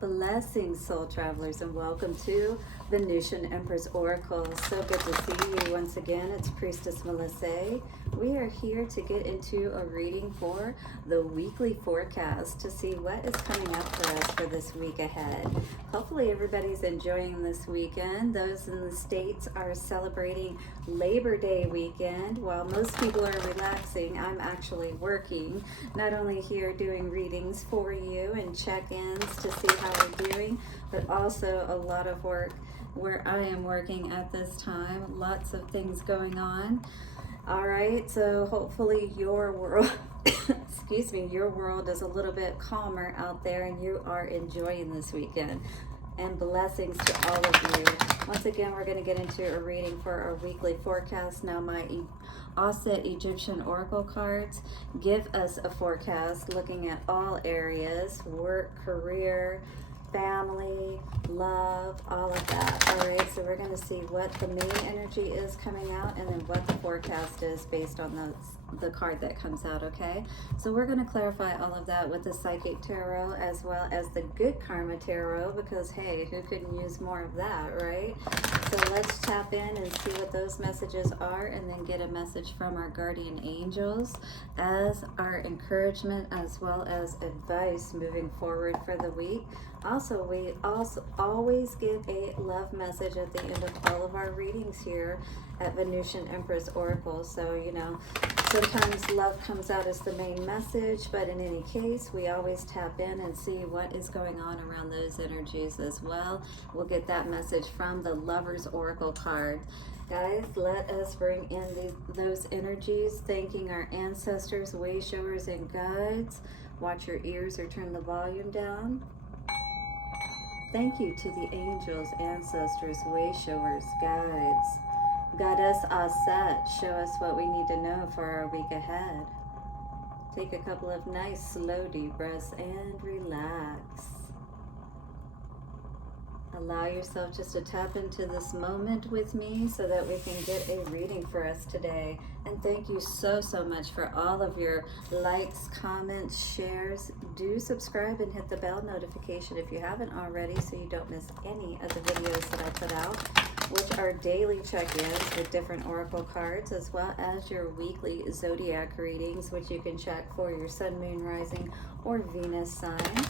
Blessings, soul travelers, and welcome to Venusian Empress Oracle. So good to see you once again. It's Priestess Melissae. We are here to get into a reading for the weekly forecast to see what is coming up for us for this week ahead. Hopefully everybody's enjoying this weekend. Those in the States are celebrating Labor Day weekend. While most people are relaxing, I'm actually working. Not only here doing readings for you and check-ins to see how we're doing, but also a lot of work where I am working at this time. Lots of things going on. All right, so hopefully your world, excuse me, your world is a little bit calmer out there and you are enjoying this weekend. And blessings to all of you. Once again, we're going to get into a reading for our weekly forecast. Now, my Auset Egyptian Oracle cards give us a forecast looking at all areas: work, career, family, love, all of that. All right, so we're going to see what the main energy is coming out and then what the forecast is based on the card that comes out, okay? So we're going to clarify all of that with the Psychic Tarot as well as the Good Karma Tarot, because hey, who couldn't use more of that, right? So let's tap in and see what those messages are and then get a message from our guardian angels as our encouragement as well as advice moving forward for the week. Also, we always give a love message at the end of all of our readings here at Venusian Empress Oracle. So, you know, sometimes love comes out as the main message, but in any case, we always tap in and see what is going on around those energies as well. We'll get that message from the Lover's Oracle card. Guys, let us bring in those energies, thanking our ancestors, way showers, and guides. Watch your ears or turn the volume down. Thank you to the angels, ancestors, way showers, guides. Goddess Auset, show us what we need to know for our week ahead. Take a couple of nice, slow, deep breaths and relax. Allow yourself just to tap into this moment with me so that we can get a reading for us today. And thank you so much for all of your likes, comments, shares. Do subscribe and hit the bell notification if you haven't already so you don't miss any of the videos that I put out, which are daily check-ins with different oracle cards, as well as your weekly zodiac readings, which you can check for your sun, moon, rising, or Venus signs.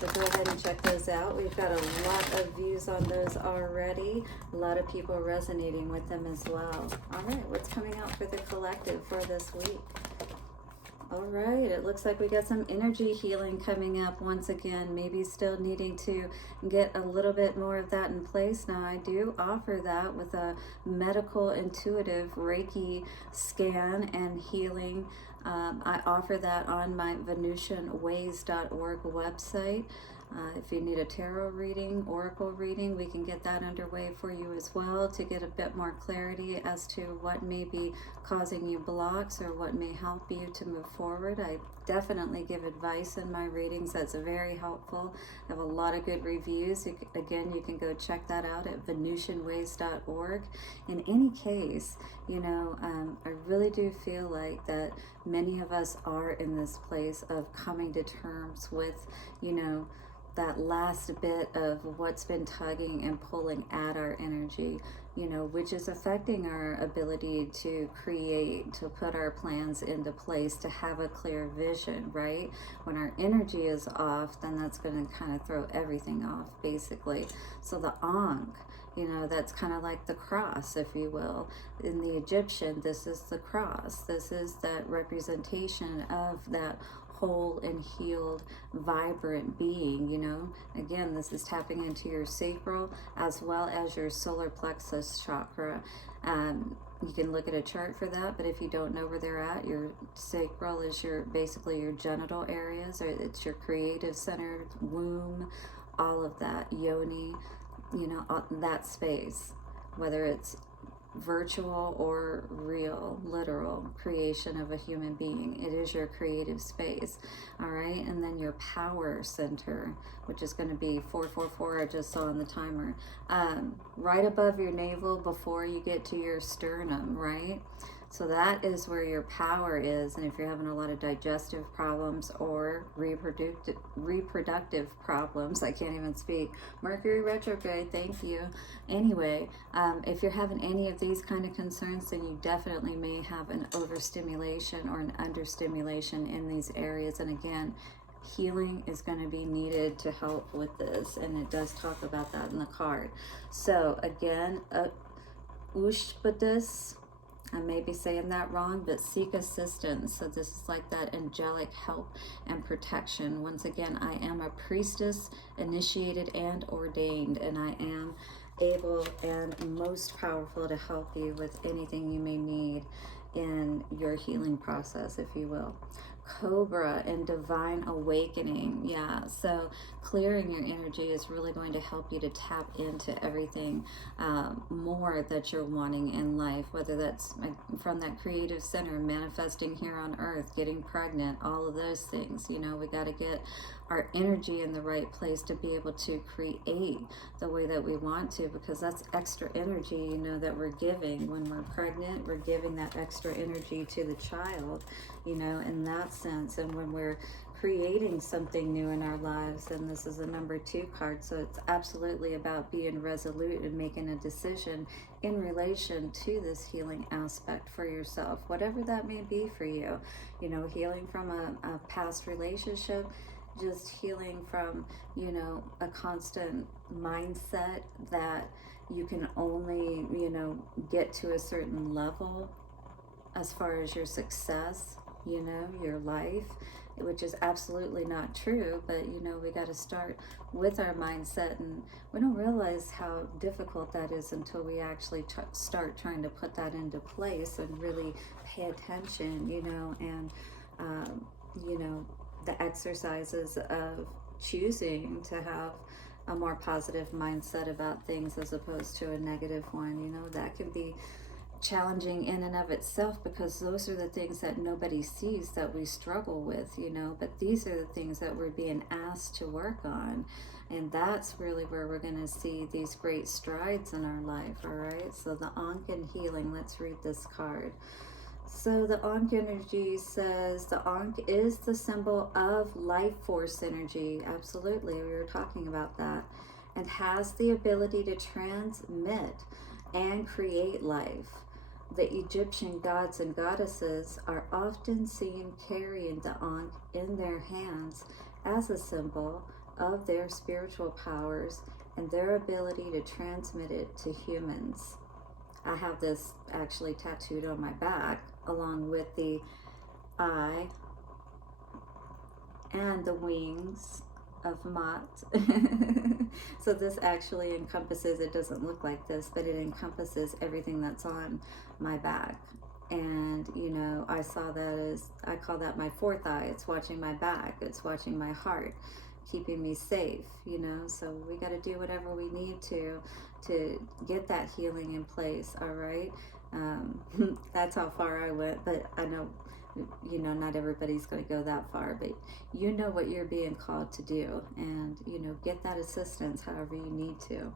So go ahead and check those out. We've got a lot of views on those already. A lot of people resonating with them as well. All right, what's coming out for the collective for this week? All right, it looks like we got some energy healing coming up once again. Maybe still needing to get a little bit more of that in place. Now, I do offer that with a medical intuitive Reiki scan and healing. I offer that on my VenusianWays.org website. If you need a tarot reading, oracle reading, we can get that underway for you as well to get a bit more clarity as to what may be causing you blocks or what may help you to move forward. I definitely give advice in my readings that's very helpful. I have a lot of good reviews. Again, you can go check that out at VenusianWays.org. In any case, you know, I really do feel like that many of us are in this place of coming to terms with, you know, that last bit of what's been tugging and pulling at our energy, you know, which is affecting our ability to create, to put our plans into place, to have a clear vision, right? When our energy is off, then that's going to kind of throw everything off, basically. So the Ankh, you know, that's kind of like the cross, if you will. In the Egyptian, this is the cross. This is that representation of that whole and healed, vibrant being, you know. Again, this is tapping into your sacral as well as your solar plexus chakra. You can look at a chart for that, but if you don't know where they're at, your sacral is basically your genital areas, or it's your creative center, womb, all of that, yoni, you know, that space, whether it's virtual or real, literal creation of a human being. It is your creative space. All right, and then your power center, which is going to be 444, I just saw on the timer, right above your navel before you get to your sternum, right? So that is where your power is. And if you're having a lot of digestive problems or reproductive problems, I can't even speak. Mercury retrograde, thank you. Anyway, if you're having any of these kind of concerns, then you definitely may have an overstimulation or an understimulation in these areas. And again, healing is going to be needed to help with this, and it does talk about that in the card. So again, Ushpadis, I may be saying that wrong, but seek assistance. So this is like that angelic help and protection. Once again, I am a priestess, initiated and ordained, and I am able and most powerful to help you with anything you may need in your healing process, if you will. Cobra and divine awakening. Yeah, so clearing your energy is really going to help you to tap into everything more that you're wanting in life, whether that's from that creative center, manifesting here on earth, getting pregnant, all of those things. You know, we got to get our energy in the right place to be able to create the way that we want to, because that's extra energy, you know, that we're giving. When we're pregnant, we're giving that extra energy to the child, you know, in that sense. And when we're creating something new in our lives, and this is a number 2 card, so it's absolutely about being resolute and making a decision in relation to this healing aspect for yourself, whatever that may be for you. You know, healing from a past relationship, just healing from, you know, a constant mindset that you can only, you know, get to a certain level as far as your success, you know, your life, which is absolutely not true. But, you know, we got to start with our mindset, and we don't realize how difficult that is until we actually start trying to put that into place and really pay attention, you know, and, you know, the exercises of choosing to have a more positive mindset about things as opposed to a negative one. You know, that can be challenging in and of itself, because those are the things that nobody sees that we struggle with, you know, but these are the things that we're being asked to work on. And that's really where we're going to see these great strides in our life. All right, so the Ankh and healing, let's read this card. So the Ankh energy says the Ankh is the symbol of life force energy. Absolutely, we were talking about that. And has the ability to transmit and create life. The Egyptian gods and goddesses are often seen carrying the Ankh in their hands as a symbol of their spiritual powers and their ability to transmit it to humans. I have this actually tattooed on my back, along with the eye and the wings of Mott. So this actually encompasses, it doesn't look like this, but it encompasses everything that's on my back. And, you know, I saw that as, I call that my 4th eye. It's watching my back, it's watching my heart, keeping me safe, you know. So we got to do whatever we need to get that healing in place. All right, that's how far I went, but I know, you know, not everybody's going to go that far, but you know what you're being called to do, and, you know, get that assistance however you need to,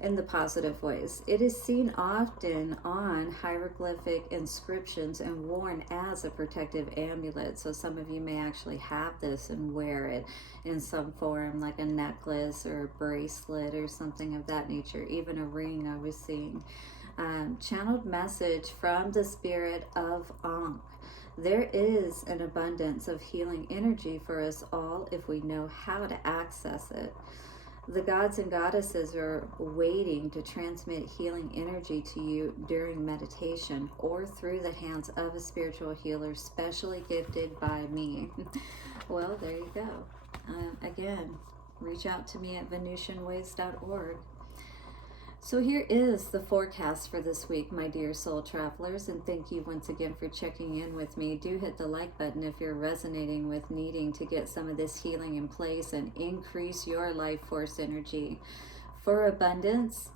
in the positive ways. It is seen often on hieroglyphic inscriptions and worn as a protective amulet. So some of you may actually have this and wear it in some form, like a necklace or a bracelet or something of that nature, even a ring I was seeing. Channeled message from the spirit of Ankh. There is an abundance of healing energy for us all if we know how to access it. The gods and goddesses are waiting to transmit healing energy to you during meditation or through the hands of a spiritual healer specially gifted by me. Well, there you go. Again, reach out to me at venusianways.org. So here is the forecast for this week, my dear soul travelers, and thank you once again for checking in with me. Do hit the like button if you're resonating with needing to get some of this healing in place and increase your life force energy. For abundance,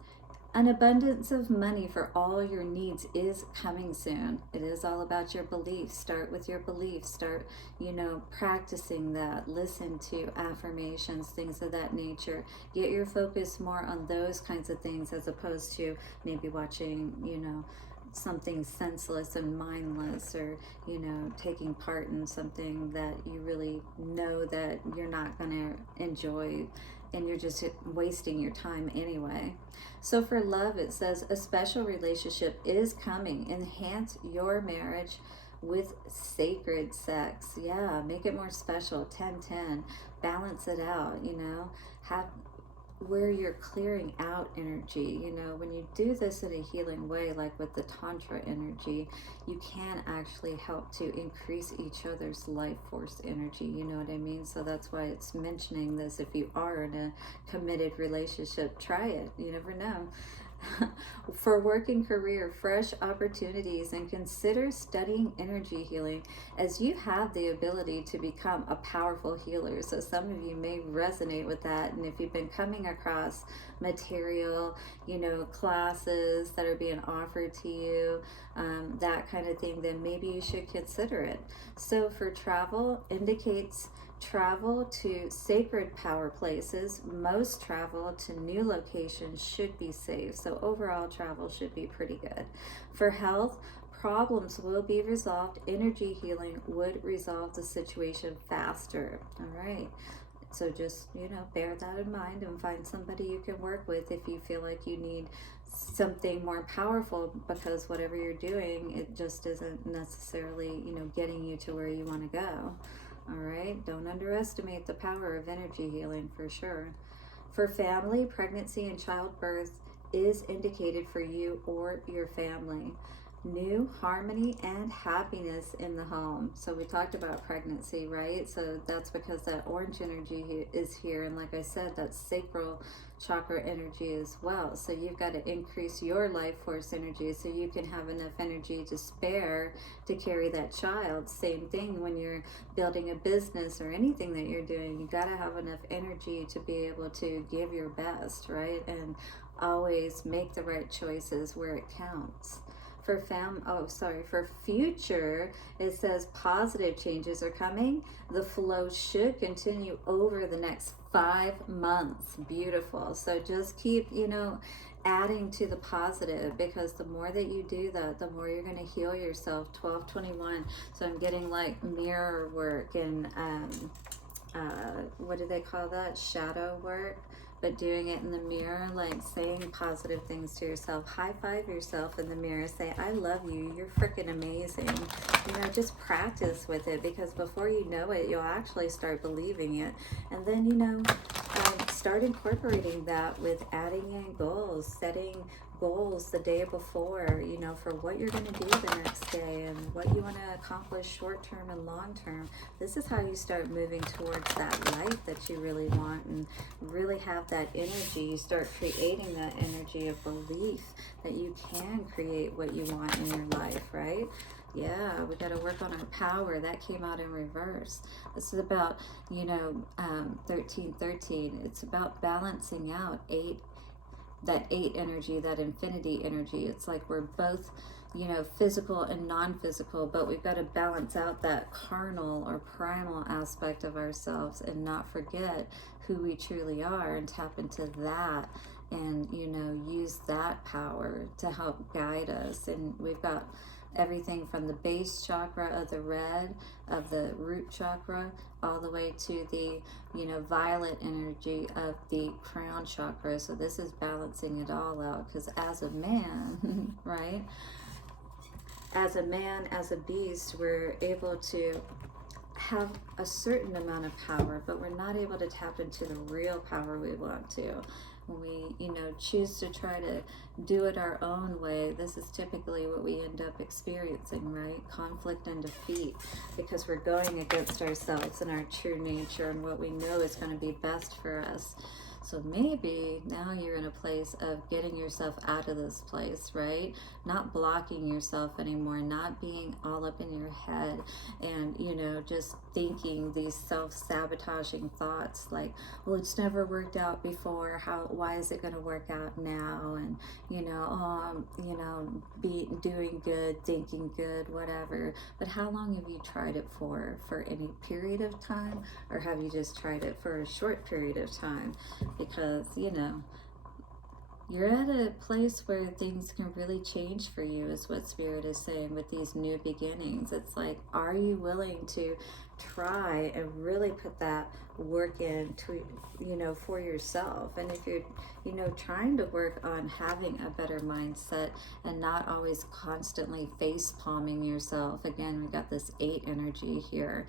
an abundance of money for all your needs is coming soon. It is all about your beliefs. Start with your beliefs. Start, you know, practicing that. Listen to affirmations, things of that nature. Get your focus more on those kinds of things as opposed to maybe watching, you know, something senseless and mindless, or, you know, taking part in something that you really know that you're not going to enjoy, and you're just wasting your time anyway. So for love, it says a special relationship is coming. Enhance your marriage with sacred sex. Yeah, make it more special. 10-10. Balance it out, you know. Have where you're clearing out energy. You know, when you do this in a healing way, like with the Tantra energy, you can actually help to increase each other's life force energy. You know what I mean? So that's why it's mentioning this. If you are in a committed relationship, try it. You never know. For working career, fresh opportunities, and consider studying energy healing, as you have the ability to become a powerful healer. So some of you may resonate with that, and if you've been coming across material, you know, classes that are being offered to you, that kind of thing, then maybe you should consider it. So for travel, indicates travel to sacred power places. Most travel to new locations should be safe. So overall travel should be pretty good. For health, problems will be resolved. Energy healing would resolve the situation faster. All right. So just, you know, bear that in mind and find somebody you can work with if you feel like you need something more powerful, because whatever you're doing, it just isn't necessarily, you know, getting you to where you want to go. All right, don't underestimate the power of energy healing, for sure. For family, pregnancy and childbirth is indicated for you or your family. New harmony and happiness in the home. So we talked about pregnancy, right? So that's because that orange energy is here, and like I said, that's sacral chakra energy as well. So you've got to increase your life force energy so you can have enough energy to spare to carry that child. Same thing when you're building a business or anything that you're doing. You got to have enough energy to be able to give your best, right? And always make the right choices where it counts. For future, it says positive changes are coming. The flow should continue over the next 5 months. Beautiful. So just keep, you know, adding to the positive, because the more that you do that, the more you're going to heal yourself. 1221. So I'm getting like mirror work and what do they call that? Shadow work. But doing it in the mirror, like saying positive things to yourself. High five yourself in the mirror. Say, I love you. You're freaking amazing. You know, just practice with it, because before you know it, you'll actually start believing it. And then, you know, start incorporating that with adding in goals, setting goals the day before, you know, for what you're going to do the next day and what you want to accomplish short term and long term. This is how you start moving towards that life that you really want and really have that energy. You start creating that energy of belief that you can create what you want in your life, right? Yeah, we got to work on our power. That came out in reverse. This is about, you know, 1313. It's about balancing out that 8 energy, that infinity energy. It's like we're both, you know, physical and non-physical, but we've got to balance out that carnal or primal aspect of ourselves and not forget who we truly are, and tap into that and, you know, use that power to help guide us. And we've got everything from the base chakra of the red, of the root chakra, all the way to the, you know, violet energy of the crown chakra. So this is balancing it all out, because as a man, right? As a man, as a beast, we're able to have a certain amount of power, but we're not able to tap into the real power we want to. When we, you know, choose to try to do it our own way, this is typically what we end up experiencing, right? Conflict and defeat, because we're going against ourselves and our true nature and what we know is going to be best for us. So maybe now you're in a place of getting yourself out of this place, right? Not blocking yourself anymore, not being all up in your head and, you know, just thinking these self-sabotaging thoughts like, well, it's never worked out before. Why is it going to work out now? And, you know, be doing good, thinking good, whatever. But how long have you tried it for? For any period of time? Or have you just tried it for a short period of time? Because, you know, you're at a place where things can really change for you, is what Spirit is saying with these new beginnings. It's like, are you willing to try and really put that work in to, for yourself? And if you're, trying to work on having a better mindset and not always constantly face palming yourself, again, we got this 8 energy here,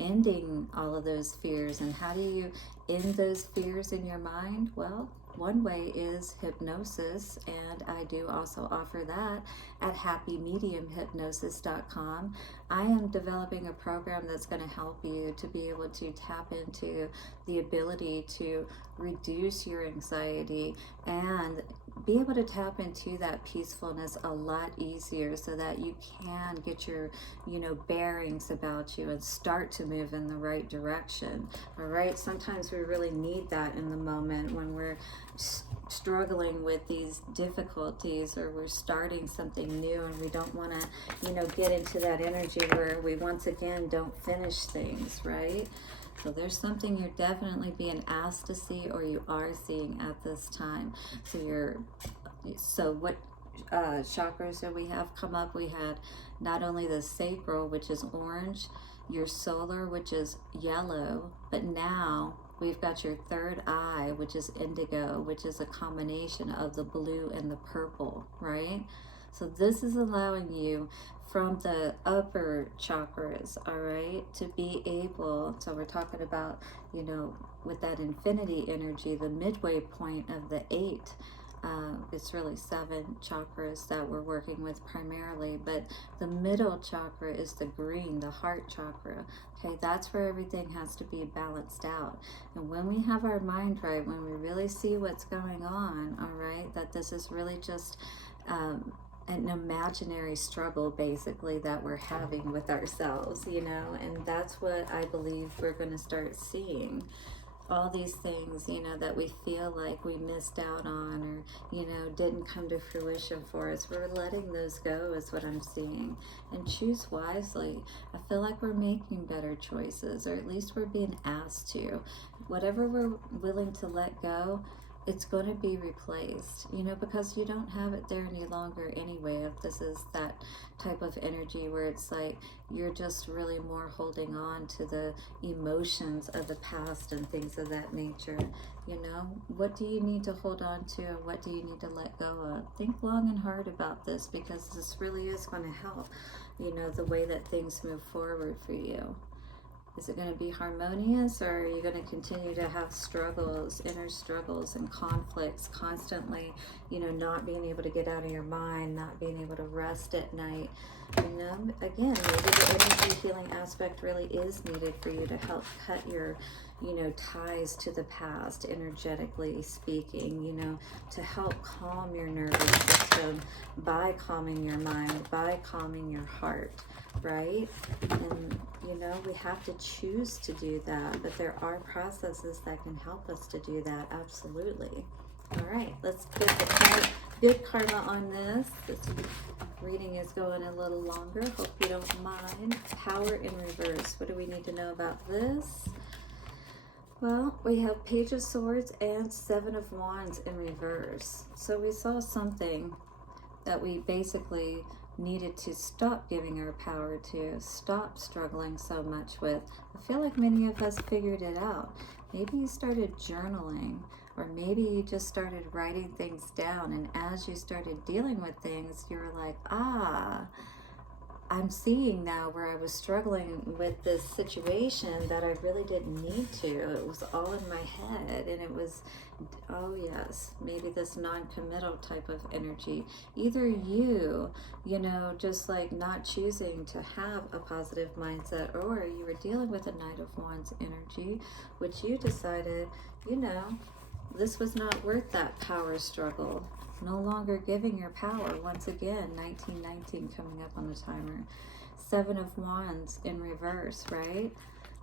ending all of those fears. And how do you end those fears in your mind? Well, one way is hypnosis, and I do also offer that at happymediumhypnosis.com. I am developing a program that's going to help you to be able to tap into the ability to reduce your anxiety and be able to tap into that peacefulness a lot easier, so that you can get your, bearings about you and start to move in the right direction. All right. Sometimes we really need that in the moment when we're struggling with these difficulties, or we're starting something new and we don't want to, get into that energy where we once again don't finish things, right? So there's something you're definitely being asked to see, or you are seeing at this time. So what chakras that we have come up? We had not only the sacral, which is orange, your solar, which is yellow, but now we've got your third eye, which is indigo, which is a combination of the blue and the purple, right? So this is allowing you from the upper chakras, all right, to be able, so we're talking about, with that infinity energy, the midway point of the 8. It's really 7 chakras that we're working with primarily, but the middle chakra is the green, the heart chakra. Okay, that's where everything has to be balanced out. And when we have our mind right, when we really see what's going on, all right, that this is really just an imaginary struggle, basically, that we're having with ourselves, and that's what I believe we're going to start seeing. All these things, that we feel like we missed out on, or, didn't come to fruition for us. We're letting those go is what I'm seeing. And choose wisely. I feel like we're making better choices, or at least we're being asked to. Whatever we're willing to let go, it's going to be replaced, because you don't have it there any longer anyway. If this is that type of energy where it's like you're just really more holding on to the emotions of the past and things of that nature, what do you need to hold on to, and what do you need to let go of? Think long and hard about this, because this really is going to help, the way that things move forward for you. Is it going to be harmonious, or are you going to continue to have struggles, inner struggles and conflicts constantly, not being able to get out of your mind, not being able to rest at night? Again, maybe the energy healing aspect really is needed for you to help cut your, ties to the past, energetically speaking, to help calm your nervous system by calming your mind, by calming your heart, right? And we have to choose to do that, but there are processes that can help us to do that, absolutely. All right, let's get the good karma on this. This reading is going a little longer, hope you don't mind. Power in reverse, what do we need to know about this? Well, we have Page of Swords and 7 of Wands in reverse. So we saw something that we basically needed to stop giving our power to, stop struggling so much with. I feel like many of us figured it out. Maybe you started journaling, or maybe you just started writing things down, and as you started dealing with things, you were like, I'm seeing now where I was struggling with this situation that I really didn't need to. It was all in my head, and it was, oh yes, maybe this non-committal type of energy. Either you, just like not choosing to have a positive mindset, or you were dealing with a Knight of Wands energy, which you decided, this was not worth that power struggle. No longer giving your power. Once again, 1919 coming up on the timer. 7 of Wands in reverse, right?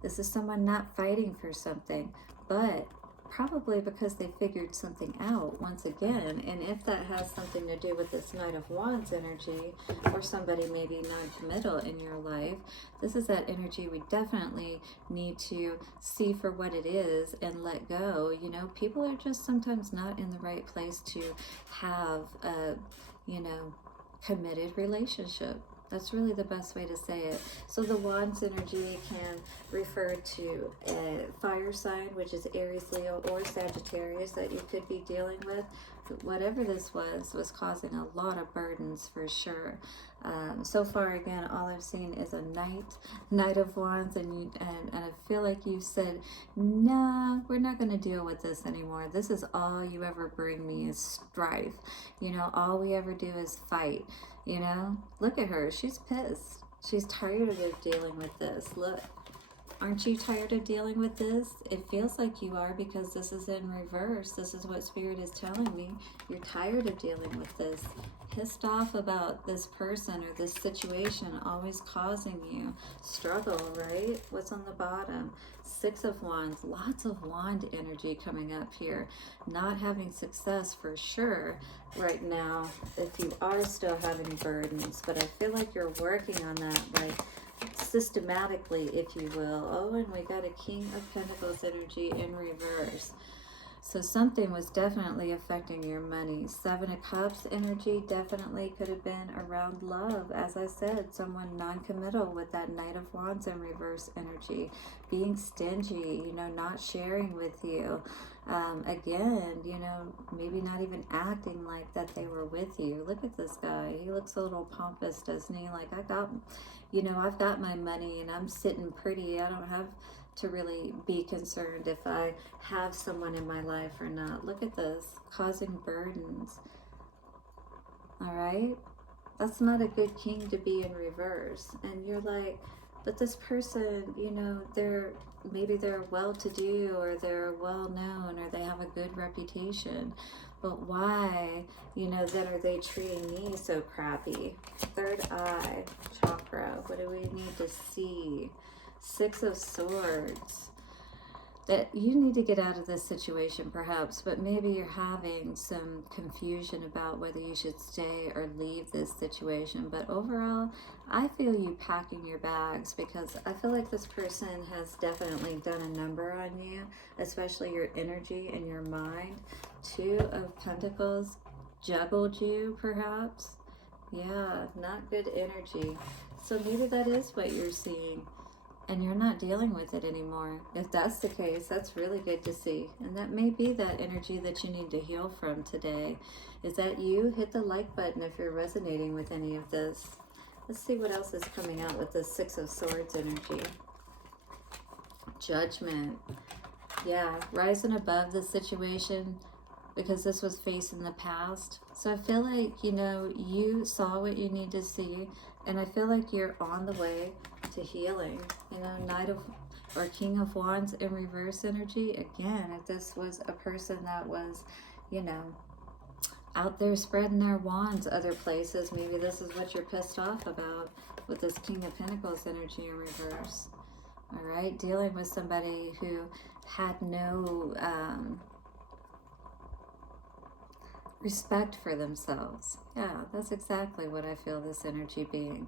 This is someone not fighting for something, but probably because they figured something out once again. And if that has something to do with this Knight of Wands energy, or somebody maybe non-committal in your life, this is that energy we definitely need to see for what it is and let go. You know, people are just sometimes not in the right place to have a, you know, committed relationship. That's really the best way to say it. So the Wands energy can refer to a fire sign, which is Aries, Leo, or Sagittarius that you could be dealing with. Whatever this was causing a lot of burdens for sure. So far, again, all I've seen is a Knight of Wands, and I feel like you said, nah, we're not going to deal with this anymore. This is all you ever bring me is strife. You know, all we ever do is fight. You know, look at her. She's pissed. She's tired of dealing with this. Look, aren't you tired of dealing with this? It feels like you are, because this is in reverse. This is what Spirit is telling me. You're tired of dealing with this. Pissed off about this person or this situation always causing you struggle, right? What's on the bottom? Six of Wands. Lots of wand energy coming up here. Not having success for sure right now if you are still having burdens. But I feel like you're working on that, like, systematically, if you will. Oh, and we got a King of Pentacles energy in reverse. So something was definitely affecting your money. Seven of Cups energy definitely could have been around love. As I said, someone non-committal with that Knight of Wands in reverse energy. Being stingy, you know, not sharing with you. Again, you know, maybe not even acting like that they were with you. Look at this guy. He looks a little pompous, doesn't he? Like, I've got my money and I'm sitting pretty. I don't have to really be concerned if I have someone in my life or not. Look at this, causing burdens. All right, that's not a good king to be in reverse. And you're like, but this person, you know, maybe they're well-to-do, or they're well-known, or they have a good reputation, but why, you know, then are they treating me so crappy? Third eye chakra, what do we need to see? Six of Swords. That you need to get out of this situation perhaps, but maybe you're having some confusion about whether you should stay or leave this situation. But overall, I feel you packing your bags, because I feel like this person has definitely done a number on you, especially your energy and your mind. Two of Pentacles juggled you perhaps. Yeah, not good energy. So maybe that is what you're seeing, and you're not dealing with it anymore. If that's the case, that's really good to see. And that may be that energy that you need to heal from today. Is that you? Hit the like button if you're resonating with any of this. Let's see what else is coming out with this Six of Swords energy. Judgment. Yeah, rising above the situation, because this was faced in the past. So I feel like, you know, you saw what you need to see, and I feel like you're on the way to healing. You know, King of Wands in reverse energy. Again, if this was a person that was, you know, out there spreading their wands other places, maybe this is what you're pissed off about with this King of Pentacles energy in reverse. All right, dealing with somebody who had no respect for themselves. Yeah, that's exactly what I feel this energy being.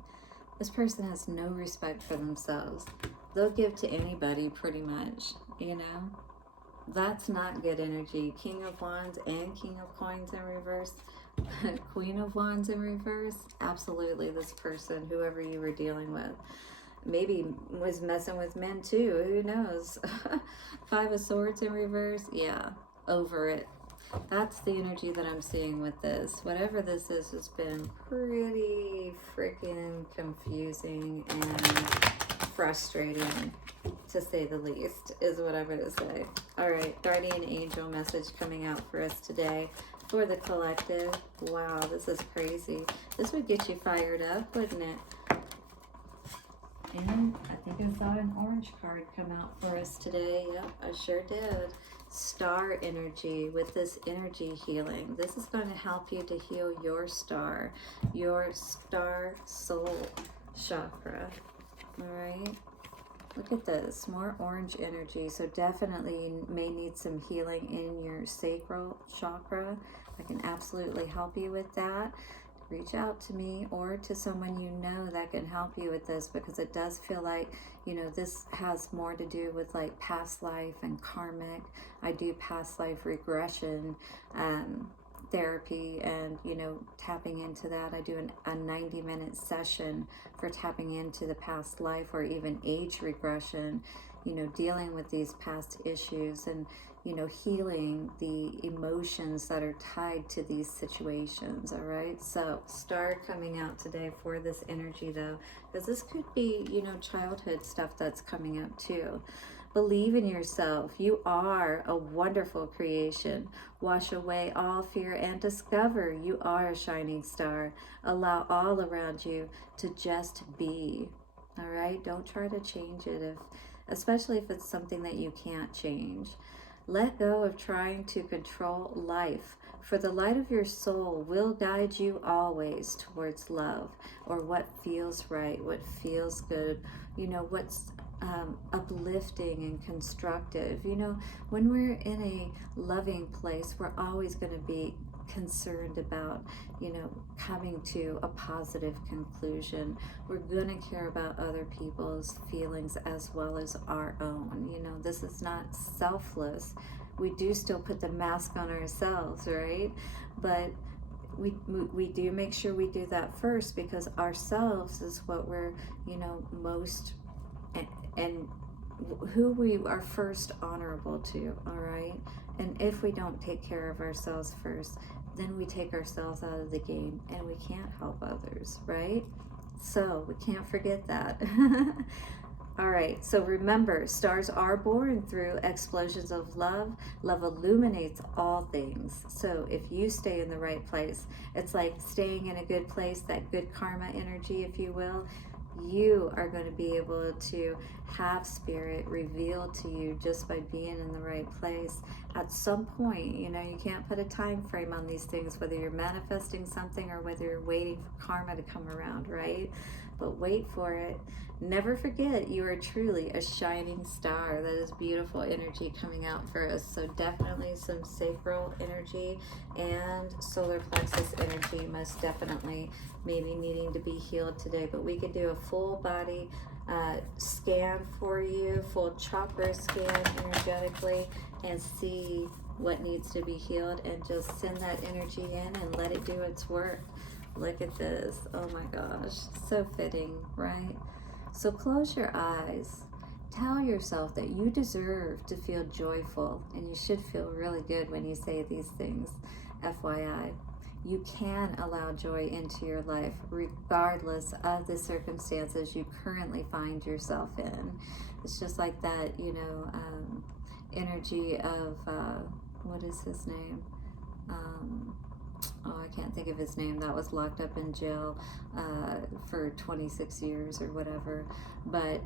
This person has no respect for themselves. They'll give to anybody pretty much, you know. That's not good energy. King of Wands and King of Coins in reverse. Queen of Wands in reverse. Absolutely, this person, whoever you were dealing with, maybe was messing with men too. Who knows? Five of Swords in reverse. Yeah, over it. That's the energy that I'm seeing with this. Whatever this is has been pretty freaking confusing and frustrating, to say the least, is what I'm going to say. All right, guardian angel message coming out for us today for the collective. Wow, this is crazy. This would get you fired up, wouldn't it? And I think I saw an orange card come out for us today. Yep, I sure did. Star energy with this energy healing. This is going to help you to heal your star soul chakra. All right. Look at this, more orange energy. So definitely you may need some healing in your sacral chakra. I can absolutely help you with that. Reach out to me or to someone you know that can help you with this, because it does feel like, you know, this has more to do with like past life and karmic. I do past life regression therapy, and you know, tapping into that. I do a 90-minute session for tapping into the past life or even age regression, you know, dealing with these past issues and, you know, healing the emotions that are tied to these situations. All right, so star coming out today for this energy though, because this could be, you know, childhood stuff that's coming up too. Believe in yourself. You are a wonderful creation. Wash away all fear and discover you are a shining star. Allow all around you to just be. All right? Don't try to change it, especially if it's something that you can't change. Let go of trying to control life, for the light of your soul will guide you always towards love, or what feels right, what feels good, you know, what's uplifting and constructive. You know, when we're in a loving place, we're always going to be concerned about, you know, coming to a positive conclusion. We're going to care about other people's feelings as well as our own. You know, this is not selfless. We do still put the mask on ourselves, right? But we do make sure we do that first, because ourselves is what we're, you know, most and who we are first honorable to. All right, and if we don't take care of ourselves first, then we take ourselves out of the game and we can't help others, right? So we can't forget that. All right, so remember, stars are born through explosions of love. Love illuminates all things. So if you stay in the right place, it's like staying in a good place, that good karma energy, if you will. You are going to be able to have spirit revealed to you just by being in the right place at some point. You know, you can't put a time frame on these things, whether you're manifesting something or whether you're waiting for karma to come around, right? But wait for it. Never forget, you are truly a shining star. That is beautiful energy coming out for us. So definitely some sacral energy and solar plexus energy, most definitely maybe needing to be healed today. But we could do a full body scan for you, full chakra scan energetically, and see what needs to be healed, and just send that energy in and let it do its work. Look at this. Oh my gosh, so fitting, right? So close your eyes. Tell yourself that you deserve to feel joyful, and you should feel really good when you say these things. FYI, you can allow joy into your life regardless of the circumstances you currently find yourself in. It's just like that, you know, energy of, what is his name? Oh, I can't think of his name, that was locked up in jail for 26 years or whatever. But,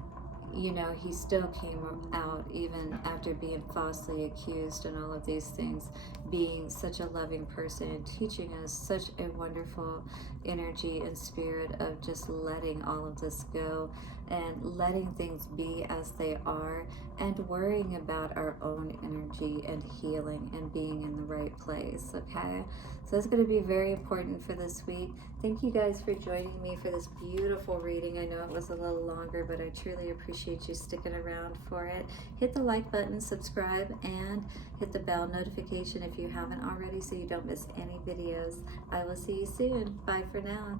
you know, he still came out even after being falsely accused and all of these things, being such a loving person and teaching us such a wonderful energy and spirit of just letting all of this go and letting things be as they are, and worrying about our own energy and healing and being in the right place. Okay, so it's going to be very important for this week. Thank you guys for joining me for this beautiful reading. I know it was a little longer, but I truly appreciate you sticking around for it. Hit the like button, subscribe, and hit the bell notification if you haven't already, so you don't miss any videos. I will see you soon. Bye for now.